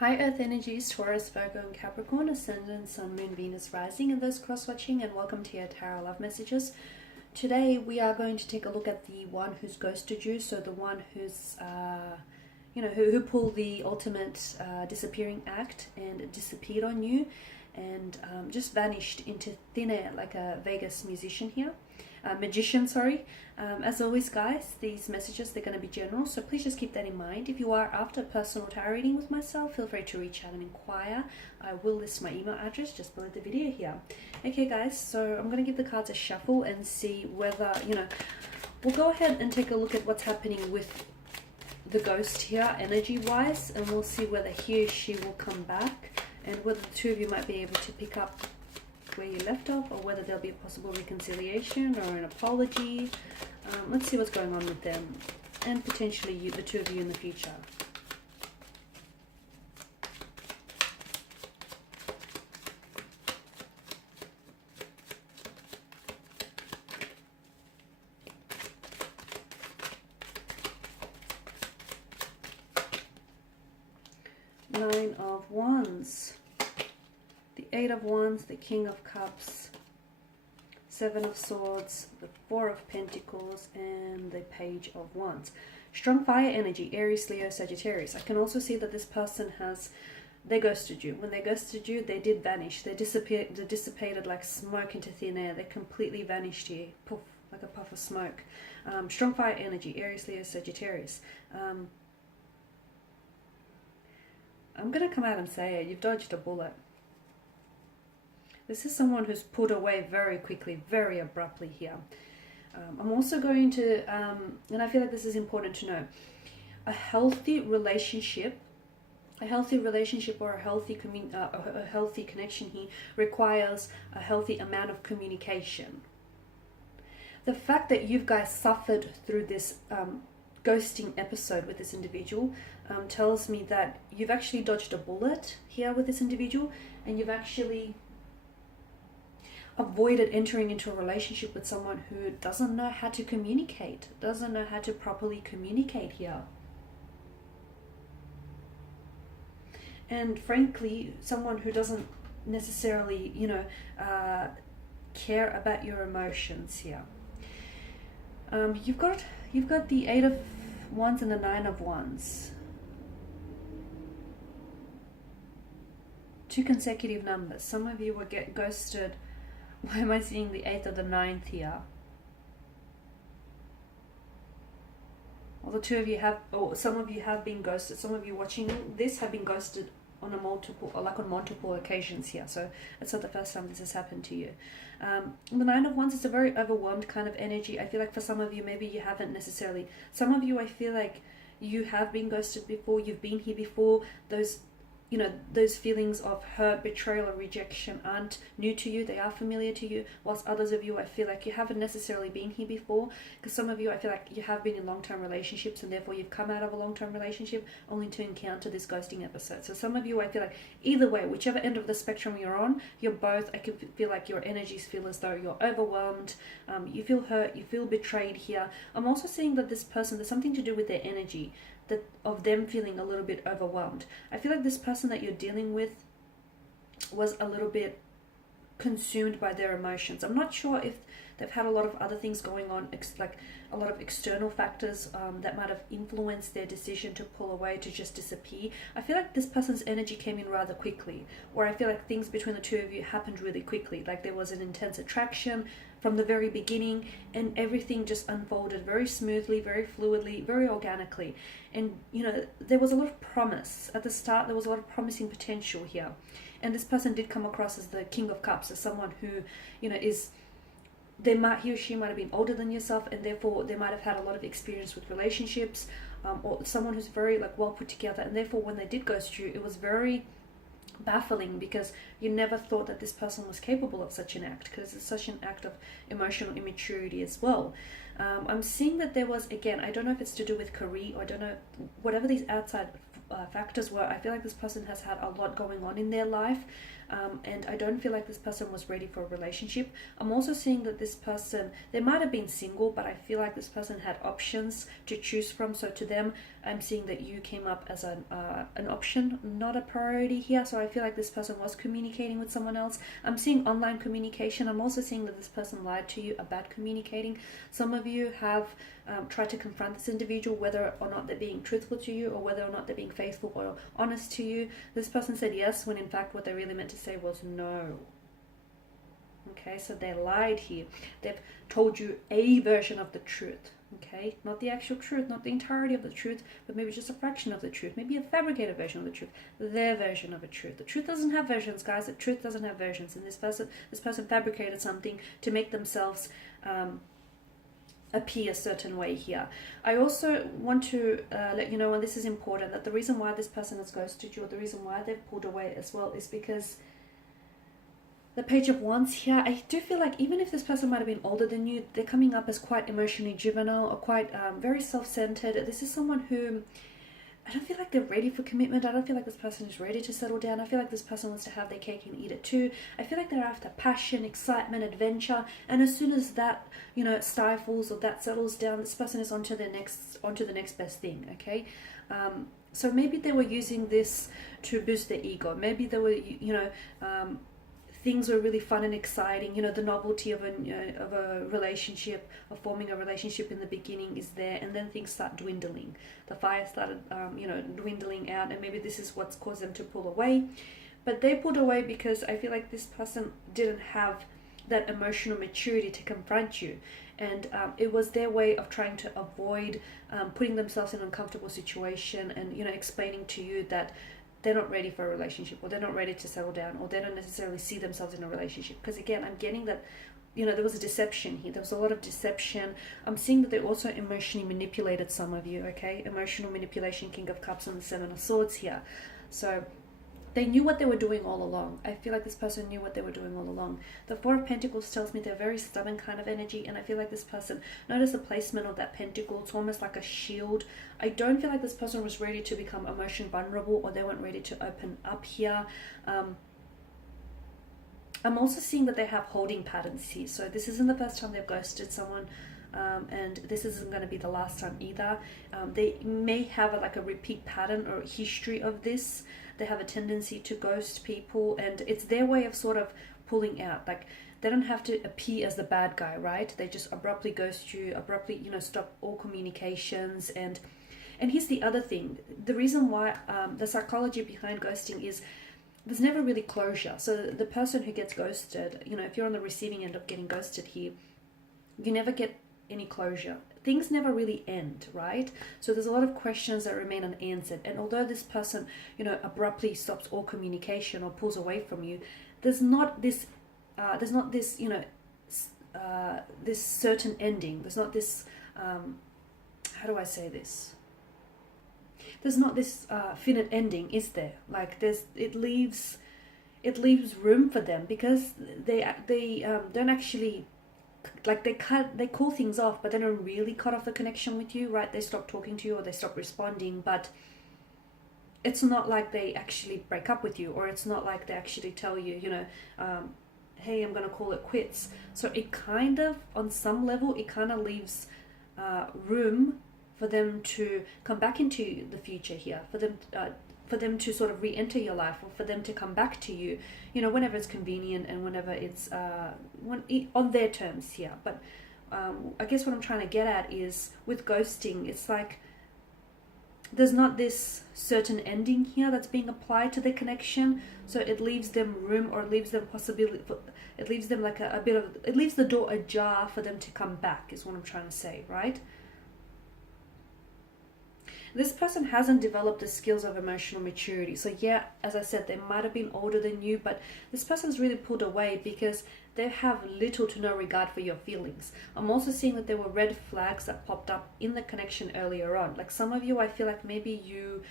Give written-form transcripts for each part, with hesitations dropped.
Hi Earth energies, Taurus, Virgo and Capricorn, Ascendant, Sun, Moon, Venus, Rising, and those cross-watching, and welcome to your Tarot Love Messages. Today we are going to take a look at the one who's ghosted you, so the one who's, who pulled the ultimate disappearing act and disappeared on you and just vanished into thin air like a Vegas musician here. Magician, sorry. As always, guys, these messages, they're going to be general, so please just keep that in mind. If you are after a personal tarot reading with myself, feel free to reach out and inquire. I will list my email address just below the video here. Okay, guys, so I'm going to give the cards a shuffle and see whether, we'll go ahead and take a look at what's happening with the ghost here, energy-wise, and we'll see whether he or she will come back and whether the two of you might be able to pick up where you left off, or whether there'll be a possible reconciliation or an apology. Let's see what's going on with them and potentially you, the two of you in the future. Nine of Wands, the Eight of Wands, the King of Cups, Seven of Swords, the Four of Pentacles, and the Page of Wands. Strong fire energy, Aries, Leo, Sagittarius. I can also see that this person they ghosted you. When they ghosted you, they did vanish. They dissipated like smoke into thin air. They completely vanished here, poof, like a puff of smoke. Strong fire energy, Aries, Leo, Sagittarius. I'm going to come out and say it. You've dodged a bullet. This is someone who's pulled away very quickly, very abruptly here. I'm also going to, and I feel like this is important to know, a healthy relationship or a healthy connection here requires a healthy amount of communication. The fact that you guys suffered through this ghosting episode with this individual tells me that you've actually dodged a bullet here with this individual, and you've actually avoided entering into a relationship with someone who doesn't know how to communicate, doesn't know how to properly communicate here. And frankly, someone who doesn't necessarily, care about your emotions here. You've got the Eight of Wands and the Nine of Wands. Two consecutive numbers. Some of you will get ghosted. Why am I seeing the 8th or the 9th here? Well, the two of you have, or some of you have been ghosted. Some of you watching this have been ghosted on multiple occasions here. So it's not the first time this has happened to you. The Nine of Wands is a very overwhelmed kind of energy. I feel like for some of you, maybe you haven't necessarily. Some of you, I feel like you have been ghosted before. You've been here before. Those feelings of hurt, betrayal, or rejection aren't new to you. They are familiar to you. Whilst others of you, I feel like you haven't necessarily been here before. Because some of you, I feel like you have been in long-term relationships, and therefore you've come out of a long-term relationship only to encounter this ghosting episode. So some of you, I feel like either way, whichever end of the spectrum you're on, you're both, I can feel like your energies feel as though you're overwhelmed. You feel hurt, you feel betrayed here. I'm also seeing that this person, there's something to do with their energy, that of them feeling a little bit overwhelmed. I feel like this person that you're dealing with was a little bit consumed by their emotions. I'm not sure if they've had a lot of other things going on, like a lot of external factors that might have influenced their decision to pull away, to just disappear. I feel like this person's energy came in rather quickly, or I feel like things between the two of you happened really quickly. Like there was an intense attraction from the very beginning, and everything just unfolded very smoothly, very fluidly, very organically. And there was a lot of promise at the start. There was a lot of promising potential here, and this person did come across as the King of Cups, as someone who he or she might have been older than yourself, and therefore they might have had a lot of experience with relationships, or someone who's very well put together, and therefore when they did ghost you, it was very baffling, because you never thought that this person was capable of such an act, because it's such an act of emotional immaturity as well. I'm seeing that there was, again, I don't know if it's to do with career, or I don't know, whatever these outside factors were, I feel like this person has had a lot going on in their life, and I don't feel like this person was ready for a relationship. I'm also seeing that this person, they might have been single, but I feel like this person had options to choose from. So to them, I'm seeing that you came up as an option, not a priority here. So I feel like this person was communicating with someone else. I'm seeing online communication. I'm also seeing that this person lied to you about communicating. Some of you have tried to confront this individual, whether or not they're being truthful to you, or whether or not they're being faithful or honest to you. This person said yes, when in fact what they really meant to say was no. Okay, so they lied here. They've told you a version of the truth. Okay, not the actual truth, not the entirety of the truth, but maybe just a fraction of the truth, maybe a fabricated version of the truth, their version of a truth. The truth doesn't have versions, guys. The truth doesn't have versions. And this person fabricated something to make themselves appear a certain way here. I also want to let you know, and this is important, that the reason why this person has ghosted you, or the reason why they've pulled away as well, is because the Page of Wands here, I do feel like even if this person might have been older than you, they're coming up as quite emotionally juvenile, or quite very self-centered. This is someone who, I don't feel like they're ready for commitment. I don't feel like this person is ready to settle down. I feel like this person wants to have their cake and eat it too. I feel like they're after passion, excitement, adventure, and as soon as that, you know, stifles or that settles down, this person is onto the next best thing. Okay, so maybe they were using this to boost their ego. Maybe they were, you know, things were really fun and exciting. You know, the novelty of a relationship, of forming a relationship in the beginning is there, and then things start dwindling. The fire started, you know, dwindling out, and maybe this is what's caused them to pull away. But they pulled away because I feel like this person didn't have that emotional maturity to confront you, and it was their way of trying to avoid putting themselves in an uncomfortable situation, and, you know, explaining to you that they're not ready for a relationship, or they're not ready to settle down, or they don't necessarily see themselves in a relationship. Because again, I'm getting that, you know, there was a deception here. There was a lot of deception. I'm seeing that they also emotionally manipulated some of you, okay? Emotional manipulation, King of Cups and the Seven of Swords here. So they knew what they were doing all along. I feel like this person knew what they were doing all along. The Four of Pentacles tells me they're very stubborn kind of energy, and I feel like this person, notice the placement of that pentacle, it's almost like a shield. I don't feel like this person was ready to become emotionally vulnerable, or they weren't ready to open up here. I'm also seeing that they have holding patterns here. So this isn't the first time they've ghosted someone, and this isn't going to be the last time either. They may have like a repeat pattern or history of this. They have a tendency to ghost people, and it's their way of sort of pulling out. Like, they don't have to appear as the bad guy, right? They just abruptly ghost you, abruptly, you know, stop all communications. And here's the other thing. The reason why, the psychology behind ghosting is there's never really closure. So the person who gets ghosted, you know, if you're on the receiving end of getting ghosted here, you never get any closure. Things never really end, right? So there's a lot of questions that remain unanswered. And although this person, you know, abruptly stops all communication or pulls away from you, there's not this, you know, this certain ending. There's not this, how do I say this? There's not this finite ending, is there? Like, it leaves room for them, because they don't actually, like, they call things off, but they don't really cut off the connection with you, right? They stop talking to you, or they stop responding, but it's not like they actually break up with you, or it's not like they actually tell you, you know, hey, I'm gonna call it quits. So it kind of, on some level, it kind of leaves room for them to come back into the future here, for them to sort of re-enter your life, or for them to come back to you, you know, whenever it's convenient, and whenever it's on their terms here. But I guess what I'm trying to get at is, with ghosting, it's like there's not this certain ending here that's being applied to the connection, so it leaves them room, or it leaves them possibility, it leaves them like a bit of, it leaves the door ajar for them to come back, is what I'm trying to say, right? This person hasn't developed the skills of emotional maturity. So yeah, as I said, they might have been older than you, but this person's really pulled away because they have little to no regard for your feelings. I'm also seeing that there were red flags that popped up in the connection earlier on. Like, some of you, I feel like maybe you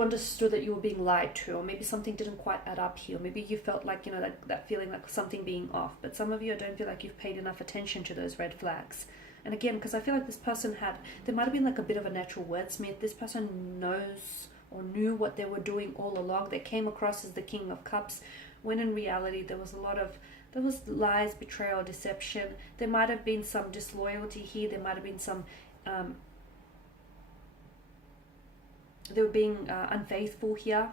understood that you were being lied to, or maybe something didn't quite add up here, or maybe you felt like, you know, that feeling like something being off. But some of you, I don't feel like you've paid enough attention to those red flags. And again, because I feel like this person there might have been like a bit of a natural wordsmith. This person knows or knew what they were doing all along. They came across as the King of Cups, when in reality there was lies, betrayal, deception. There might have been some disloyalty here. There might have been some they were being unfaithful here,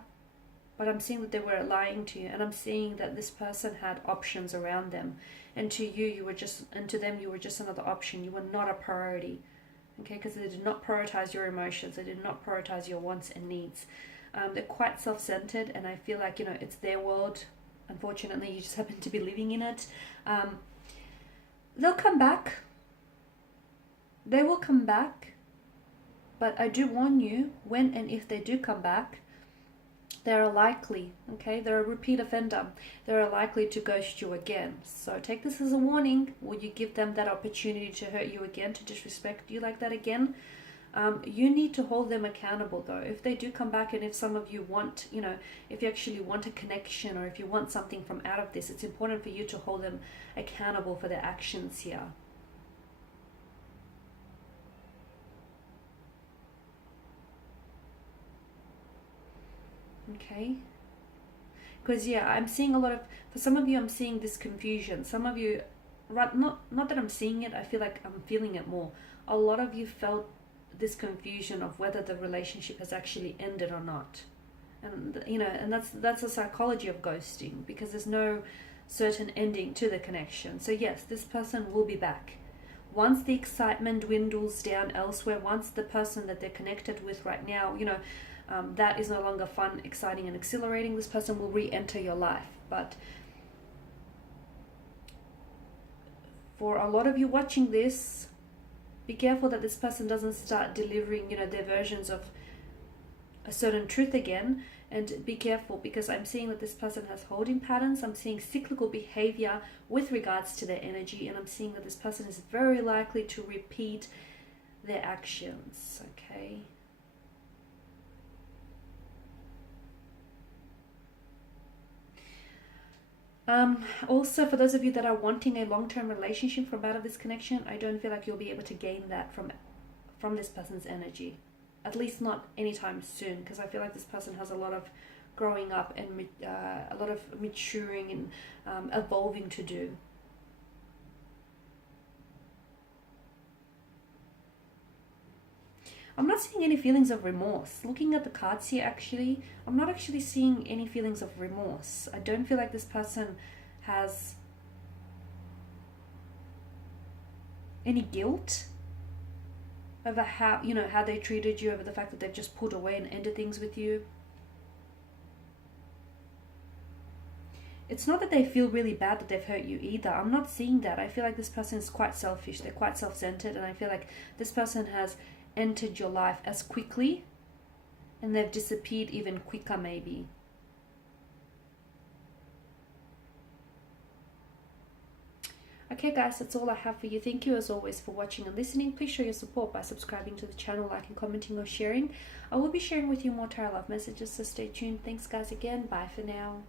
but I'm seeing that they were lying to you, and I'm seeing that this person had options around them, and to you, you were just, and to them, you were just another option. You were not a priority, okay? Because they did not prioritize your emotions, they did not prioritize your wants and needs. They're quite self-centered, and I feel like, you know, it's their world. Unfortunately, you just happen to be living in it. They'll come back. They will come back. But I do warn you, when and if they do come back, they're likely, okay, they're a repeat offender. They're likely to ghost you again. So take this as a warning. Will you give them that opportunity to hurt you again, to disrespect you like that again? You need to hold them accountable though. If they do come back, and if some of you want, you know, if you actually want a connection, or if you want something from out of this, it's important for you to hold them accountable for their actions here. Okay, because yeah, I'm seeing a lot of, for some of you, I'm seeing this confusion. Some of you, right, not that I'm seeing it, I feel like I'm feeling it more. A lot of you felt this confusion of whether the relationship has actually ended or not. And you know, and that's the psychology of ghosting, because there's no certain ending to the connection. So yes, this person will be back. Once the excitement dwindles down elsewhere, once the person that they're connected with right now, you know, that is no longer fun, exciting, and exhilarating, this person will re-enter your life. But for a lot of you watching this, be careful that this person doesn't start delivering, you know, their versions of a certain truth again. And be careful, because I'm seeing that this person has holding patterns. I'm seeing cyclical behavior with regards to their energy, and I'm seeing that this person is very likely to repeat their actions, okay? Also, for those of you that are wanting a long-term relationship from out of this connection, I don't feel like you'll be able to gain that from this person's energy. At least not anytime soon, because I feel like this person has a lot of growing up and a lot of maturing and evolving to do. I'm not seeing any feelings of remorse. Looking at the cards here, actually, I'm not actually seeing any feelings of remorse. I don't feel like this person has any guilt over how, you know, how they treated you, over the fact that they've just pulled away and ended things with you. It's not that they feel really bad that they've hurt you either. I'm not seeing that. I feel like this person is quite selfish. They're quite self-centered, and I feel like this person has entered your life as quickly, and they've disappeared even quicker maybe. Okay guys, that's all I have for you. Thank you as always for watching and listening. Please show your support by subscribing to the channel, liking, commenting, or sharing. I will be sharing with you more tarot love messages, so stay tuned. Thanks guys again. Bye for now.